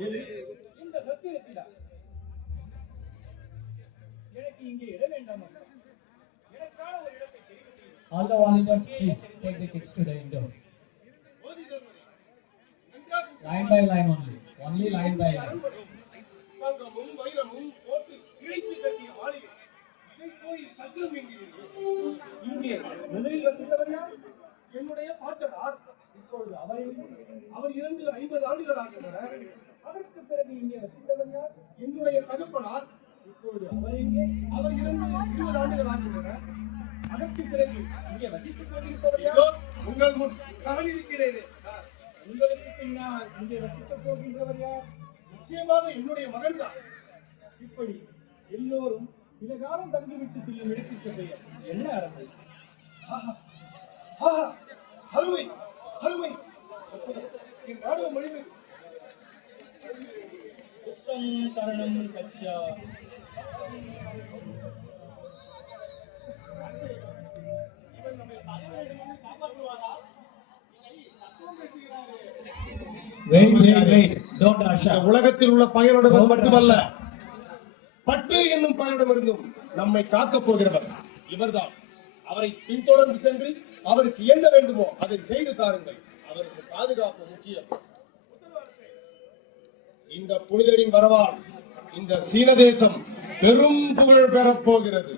இந்த சத்திரத்திலா? எனக்கு இங்கே இடம் வேண்டாமா? எனக்கான ஒரு இடத்தை தெரிவு செய்யுங்கள். All the volunteers, please take the kids to the indoor. Line by line only. Only line by line. தங்கமும் வைரமும் போட்டு இழைத்து கட்டிய மாளிகை. இதை போய் சத்திரம் என்கிறீர்கள். இங்கே முதலில் வசித்தவர் யார்? என்னுடைய பாட்டனார். இப்பொழுது அவர் இறந்து 50 ஆண்டுகள் ஆகின்றன. அதற்கு பிறகு இங்கே வசித்தவர் யார்? என்னுடைய தகப்பனார். இப்பொழுது அவர் இறந்து 20 ஆண்டுகள் ஆகின்றன. அதற்கு பிறகு இங்கே வசித்துக் கொண்டிருப்பவர் இதோ யார்? உங்கள் முன் நான் இருக்கிறேன். உங்களுக்கு பின்னால் இங்கே வசிக்கப் போகின்றவர் யார்? நிச்சயமாக என்னுடைய மகன் தான். இப்படி எல்லோரும் சில காலம் தங்கிவிட்டு செல்லும் இடத்திற்கு பெயர் என்ன அரசு? அருமை அருமை. என் நாடு மொழிவு புத்தம் சரணம் கச்சா. Wait. Don't rush up. உலகத்தில் உள்ள பயனுடன் மட்டுமல்ல, பட்டு என்னும் பயனிடமிருந்தும் நம்மை காக்கப் போகிறவர் இவர்தான். அவரை பின்தொடர்ந்து சென்று அவருக்கு என்ன வேண்டுமோ அதை செய்து தாருங்கள். அவருக்கு பாதுகாப்பு முக்கியம். இந்த புனிதரின் வரவால் இந்த சீன தேசம் பெரும் புகழ் பெறப் போகிறது.